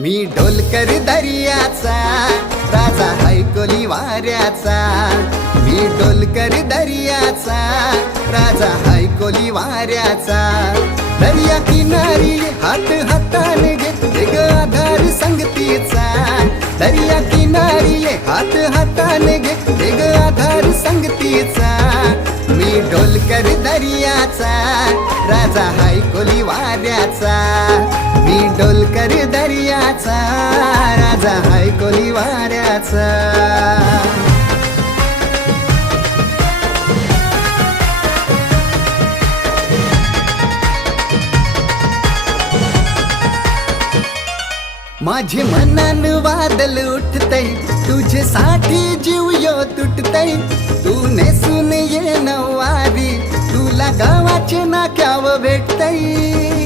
मी ढोलकर दर्याचा राजा हैकोली वाऱ्याचा। मी ढोलकर दर्याचा राजा हैकोली वाऱ्याचा। दर्या किनारी हात हाताने घे ग आधार संगतीचा। दर्या किनारी हात हाताने घे ग आधार संगतीचा। मी ढोलकर दर्याचा राजा हैकोली वाऱ्याचा। मी ढोलकर दर्याचा राजा हैकोली वाऱ्याचा। माझे मनान वादल उठतय तुझ्यासाठी जीव यो तुटतय। तू नेसून ये नवारी तुला गावाचे नाक्याव भेटतय।